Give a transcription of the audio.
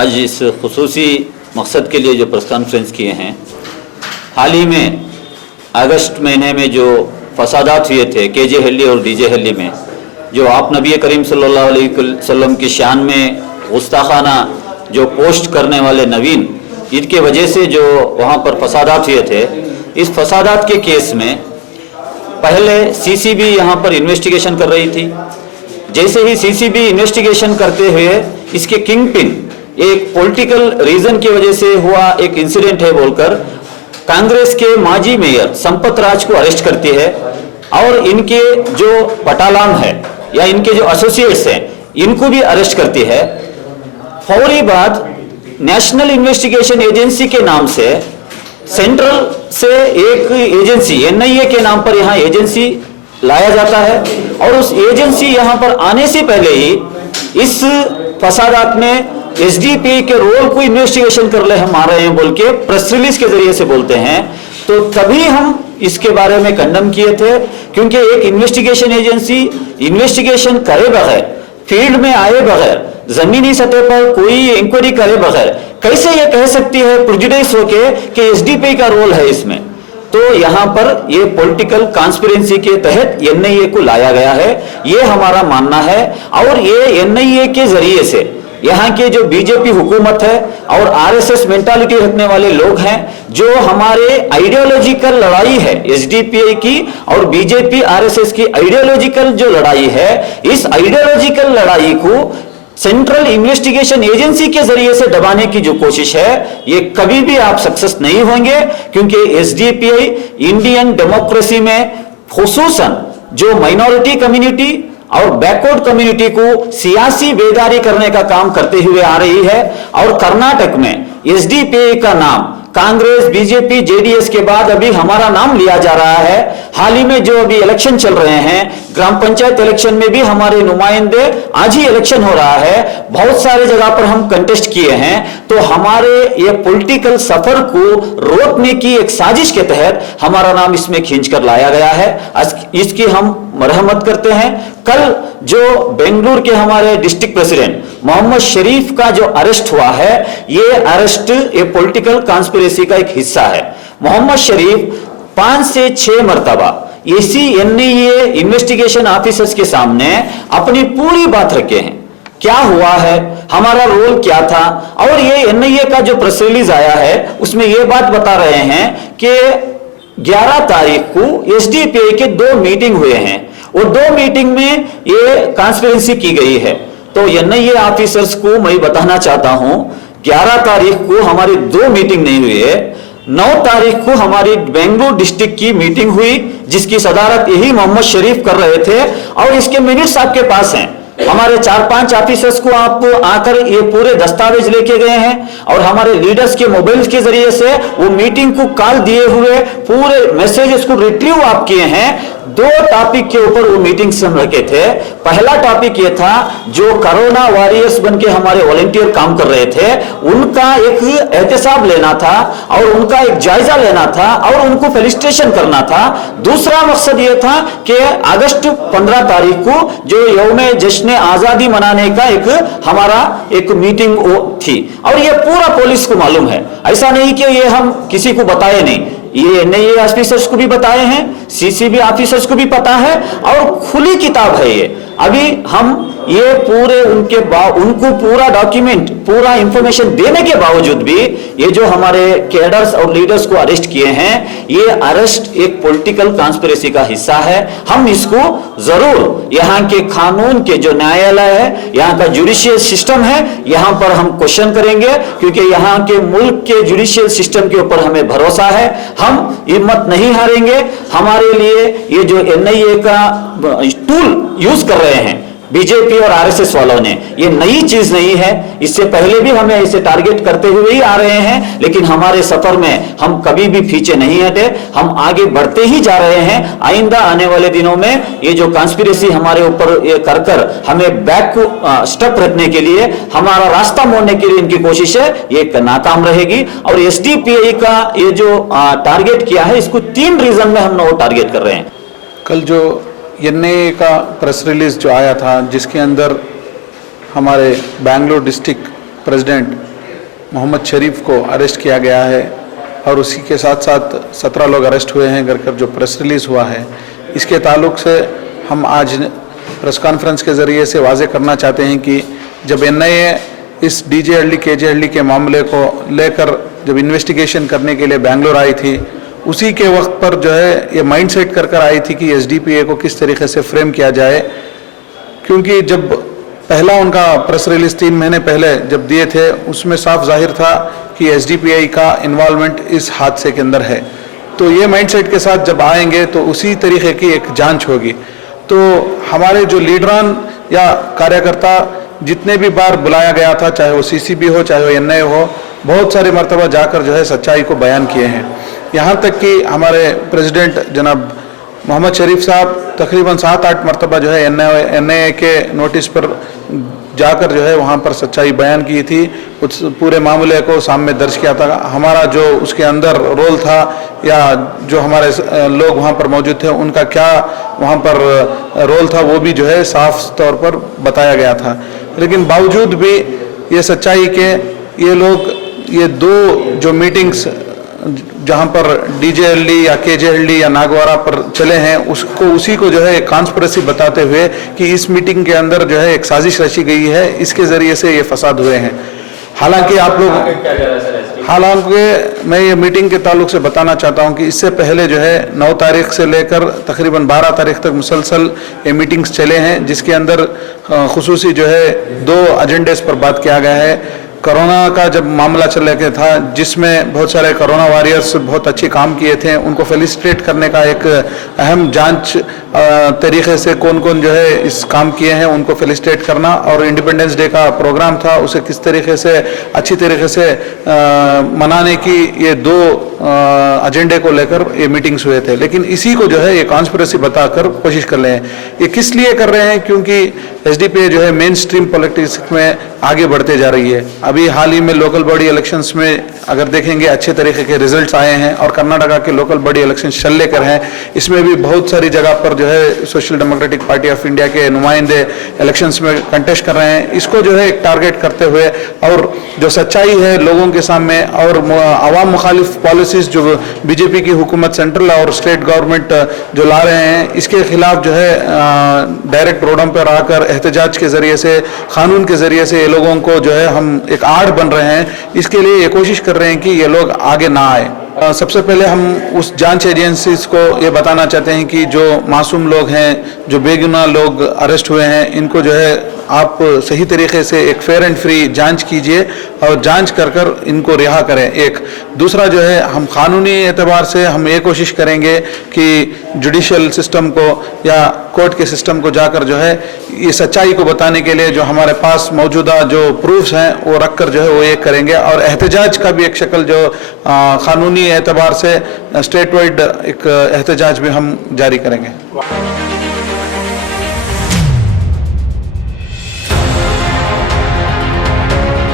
आज इस खुसूसी मकसद के लिए जो प्रेस कॉन्फ्रेंस किए हैं, हाल ही में अगस्त महीने में जो फसादात हुए थे केजे हल्ली और डीजे हल्ली में, जो आप नबी करीम सल्लल्लाहु अलैहि वसल्लम की शान में गुस्ताखाना जो पोस्ट करने वाले नवीन, इनके वजह से जो वहाँ पर फसादात हुए थे, इस फसादात के केस में पहले सीसीबी यहाँ पर इन्वेस्टिगेशन कर रही थी। जैसे ही सीसीबी इन्वेस्टिगेशन करते हुए इसके किंग पिन एक पॉलिटिकल रीजन की वजह से हुआ एक इंसिडेंट है बोलकर कांग्रेस के माजी मेयर संपत राज को अरेस्ट करती है और इनके जो पटालाम है या इनके जो एसोसिएट्स हैं इनको भी अरेस्ट करती है। फौरी बाद नेशनल इन्वेस्टिगेशन एजेंसी के नाम से सेंट्रल से एक एजेंसी एनआईए के नाम पर यहाँ एजेंसी लाया जाता है और उस एजेंसी यहाँ पर आने से पहले ही इस फसादात में एसडीपीआई के रोल को इन्वेस्टिगेशन कर ले हम आ रहे हैं बोल के प्रेस रिलीज के जरिए से बोलते हैं। तो तभी हम इसके बारे में कंडम किए थे, क्योंकि एक इन्वेस्टिगेशन एजेंसी इन्वेस्टिगेशन करे बगैर, फील्ड में आए बगैर, जमीनी सतह पर कोई इंक्वायरी करे बगैर कैसे ये कह सकती है प्रेजुडिस होके कि एसडीपीआई का रोल है इसमें। तो यहाँ पर ये पॉलिटिकल कॉन्स्पिरेंसी के तहत एनआईए को लाया गया है, ये हमारा मानना है। और ये एनआईए के जरिए से यहाँ के जो बीजेपी हुकूमत है और आरएसएस मेंटालिटी रखने वाले लोग हैं, जो हमारे आइडियोलॉजिकल लड़ाई है एसडीपीआई की और बीजेपी आरएसएस की आइडियोलॉजिकल जो लड़ाई है, इस आइडियोलॉजिकल लड़ाई को सेंट्रल इन्वेस्टिगेशन एजेंसी के जरिए से दबाने की जो कोशिश है, ये कभी भी आप सक्सेस नहीं होंगे। क्योंकि एसडीपीआई इंडियन डेमोक्रेसी में खुसूसन जो माइनॉरिटी कम्युनिटी और बैकवर्ड कम्युनिटी को सियासी बेदारी करने का काम करते हुए आ रही है। और कर्नाटक में एसडीपीआई का नाम कांग्रेस, बीजेपी, जेडीएस के बाद अभी हमारा नाम लिया जा रहा है। हाल ही में जो अभी इलेक्शन चल रहे हैं, ग्राम पंचायत इलेक्शन में भी हमारे नुमाइंदे, आज ही इलेक्शन हो रहा है, बहुत सारे जगह पर हम कंटेस्ट किए हैं। तो हमारे ये पॉलिटिकल सफर को रोकने की एक साजिश के तहत हमारा नाम इसमें खींचकर लाया गया है। इसकी हम मरहमत करते हैं। कल जो बेंगलुरु के हमारे डिस्ट्रिक्ट प्रेसिडेंट मोहम्मद शरीफ का जो अरेस्ट हुआ है, ये अरेस्ट ये पॉलिटिकल कॉन्स्पिरेसी का एक हिस्सा है। मोहम्मद शरीफ 5 से 6 मरतबा इसी एनआईए इन्वेस्टिगेशन ऑफिसर्स के सामने अपनी पूरी बात रखे हैं, क्या हुआ है, हमारा रोल क्या था। और ये एनआईए का जो प्रेस रिलीज आया है उसमें ये बात बता रहे हैं कि 11 तारीख को एसडीपीआई के 2 मीटिंग हुए हैं और 2 मीटिंग में ये कॉन्स्पिरेंसी की गई है। तो एनआईए ऑफिसर्स को मैं बताना चाहता हूं, 11 तारीख को हमारी 2 मीटिंग नहीं हुई है। 9 तारीख को हमारी बेंगलुरु डिस्ट्रिक्ट की मीटिंग हुई, जिसकी सदारत यही मोहम्मद शरीफ कर रहे थे और इसके मिनट्स आपके पास हैं। हमारे 4-5 ऑफिसर्स को आप आकर ये पूरे दस्तावेज लेके गए हैं और हमारे लीडर्स के मोबाइल के जरिए से वो मीटिंग को कॉल दिए हुए पूरे मैसेजेस को रिट्रीव आप किए हैं। 2 टॉपिक के ऊपर वो मीटिंग्स हम रखे थे। पहला टॉपिक ये था, जो कोरोना वॉरियर्स बनके हमारे वॉलंटियर काम कर रहे थे, उनका एक एहतसाब लेना था और उनका एक जायजा लेना था और उनको फेलिसिटेशन करना था। दूसरा मकसद ये था कि अगस्त 15 तारीख को जो यौम जश्न आजादी मनाने का एक हमारा एक मीटिंग थी और ये पूरा पुलिस को मालूम है। ऐसा नहीं कि ये हम किसी को बताए नहीं, ये एनआईए ऑफिसर्स को भी बताए हैं, सीसीबी ऑफिसर्स को भी पता है और खुली किताब है ये। अभी हम ये पूरे उनको पूरा डॉक्यूमेंट, पूरा इंफॉर्मेशन देने के बावजूद भी ये जो हमारे कैडर्स और लीडर्स को अरेस्ट किए हैं, ये अरेस्ट एक पॉलिटिकल कॉन्स्पिरेसी का हिस्सा है। हम इसको जरूर यहाँ के कानून के जो न्यायालय है, यहाँ का जुडिशियल सिस्टम है, यहाँ पर हम क्वेश्चन करेंगे, क्योंकि यहाँ के मुल्क के जुडिशियल सिस्टम के ऊपर हमें भरोसा है। हम हिम्मत नहीं हारेंगे। हमारे लिए ये जो एनआईए का टूल यूज कर रहे हैं बीजेपी और आरएसएस वालों ने, ये नई चीज नहीं है। इससे पहले भी हमें इसे टारगेट करते हुए ही आ रहे हैं, लेकिन हमारे सफर में हम कभी भी पीछे नहीं हटे, हम आगे बढ़ते ही जा रहे हैं। आइंदा आने वाले दिनों में ये जो कॉन्स्पिरेसी हमारे ऊपर कर हमें बैक स्टेप रखने के लिए, हमारा रास्ता मोड़ने के लिए इनकी कोशिश है, ये नाकाम रहेगी। और एसडीपीआई का ये जो टारगेट किया है, इसको 3 रीजन में हम वो टारगेट कर रहे हैं। कल जो एनआईए का प्रेस रिलीज जो आया था, जिसके अंदर हमारे बेंगलुरु डिस्ट्रिक्ट प्रेसिडेंट मोहम्मद शरीफ को अरेस्ट किया गया है और उसी के साथ साथ 17 लोग अरेस्ट हुए हैं कर जो प्रेस रिलीज़ हुआ है, इसके ताल्लुक से हम आज प्रेस कॉन्फ्रेंस के ज़रिए से वाज़े करना चाहते हैं कि जब NIA इस DJHD KJHD के मामले को लेकर जब इन्वेस्टिगेशन करने के लिए बेंगलोर आई थी, उसी के वक्त पर जो है ये माइंड सेट कर आई थी कि SDPA को किस तरीके से फ्रेम किया जाए, क्योंकि जब पहला उनका प्रेस रिलीज 3 महीने पहले जब दिए थे उसमें साफ जाहिर था कि SDPI का इन्वॉल्वमेंट इस हादसे के अंदर है। तो ये माइंडसेट के साथ जब आएंगे तो उसी तरीके की एक जांच होगी। तो हमारे जो लीडरान या कार्यकर्ता जितने भी बार बुलाया गया था, चाहे वो CCB हो चाहे वो NIA हो, बहुत सारी मरतबा जाकर जो है सच्चाई को बयान किए हैं। यहाँ तक कि हमारे प्रेसिडेंट जनाब मोहम्मद शरीफ साहब तकरीबन 7-8 मरतबा जो है NIA के नोटिस पर जाकर जो है वहाँ पर सच्चाई बयान की थी, उस पूरे मामले को सामने दर्ज किया था। हमारा जो उसके अंदर रोल था या जो हमारे लोग वहाँ पर मौजूद थे उनका क्या वहाँ पर रोल था वो भी जो है साफ तौर पर बताया गया था। लेकिन बावजूद भी ये सच्चाई के ये लोग ये 2 जो मीटिंग्स जहाँ पर DJHD या KJHD या नागवारा पर चले हैं उसको उसी को जो है एक कॉन्स्पिरेसी बताते हुए कि इस मीटिंग के अंदर जो है एक साजिश रची गई है, इसके ज़रिए से ये फसाद हुए हैं। हालांकि मैं ये मीटिंग के ताल्लुक से बताना चाहता हूँ कि इससे पहले जो है 9 तारीख से लेकर तकरीबन 12 तारीख तक मुसलसल ये मीटिंग्स चले हैं, जिसके अंदर खुसूसी जो है 2 एजेंडेस पर बात किया गया है। कोरोना का जब मामला चल रहा था, जिसमें बहुत सारे कोरोना वॉरियर्स बहुत अच्छे काम किए थे, उनको फेलिसिटेट करने का एक अहम जांच तरीके से कौन कौन जो है इस काम किए हैं उनको फेलिसिटेट करना, और इंडिपेंडेंस डे का प्रोग्राम था उसे किस तरीके से अच्छी तरीके से मनाने की, ये 2 एजेंडे को लेकर ये मीटिंग्स हुए थे। लेकिन इसी को जो है ये कॉन्स्पिरेसी बताकर कोशिश कर रहे हैं। ये किस लिए कर रहे हैं? क्योंकि SDPA जो है मेन स्ट्रीम पॉलिटिक्स में आगे बढ़ते जा रही है। अभी हाल ही में लोकल बॉडी इलेक्शंस में अगर देखेंगे अच्छे तरीके के रिजल्ट्स आए हैं, और कर्नाटका के लोकल बॉडी इलेक्शन चल लेकर हैं, इसमें भी बहुत सारी जगह पर जो है social democratic party of India के नुमाइंदे इलेक्शंस में कंटेस्ट कर रहे हैं। इसको जो है एक टारगेट करते हुए और जो सच्चाई है लोगों के सामने और अवाम मुखालिफ पॉलिसीज जो BJP की हुकूमत सेंट्रल और स्टेट गवर्नमेंट जो ला रहे हैं, इसके खिलाफ जो है डायरेक्ट रोडों पर आकर एहतजाज के जरिए से, कानून के जरिए से ये लोगों को जो है हम एक आड़ बन रहे हैं। इसके लिए ये कोशिश कर रहे हैं कि ये लोग आगे ना आए। सबसे पहले हम उस जांच एजेंसीज को ये बताना चाहते हैं कि जो मासूम लोग हैं, जो बेगुनाह लोग अरेस्ट हुए हैं, इनको जो है आप सही तरीके से एक फेयर एंड फ्री जांच कीजिए और जांच कर कर इनको रिहा करें। एक दूसरा जो है हम कानूनी एतबार से हम ये कोशिश करेंगे कि जुडिशल सिस्टम को या कोर्ट के सिस्टम को जाकर जो है ये सच्चाई को बताने के लिए जो हमारे पास मौजूदा जो प्रूफ्स हैं वो रख कर जो है वो ये करेंगे, और एहतजाज का भी एक शक्ल जो कानूनी एतबार से स्टेट वाइड एक एहतजाज भी हम जारी करेंगे।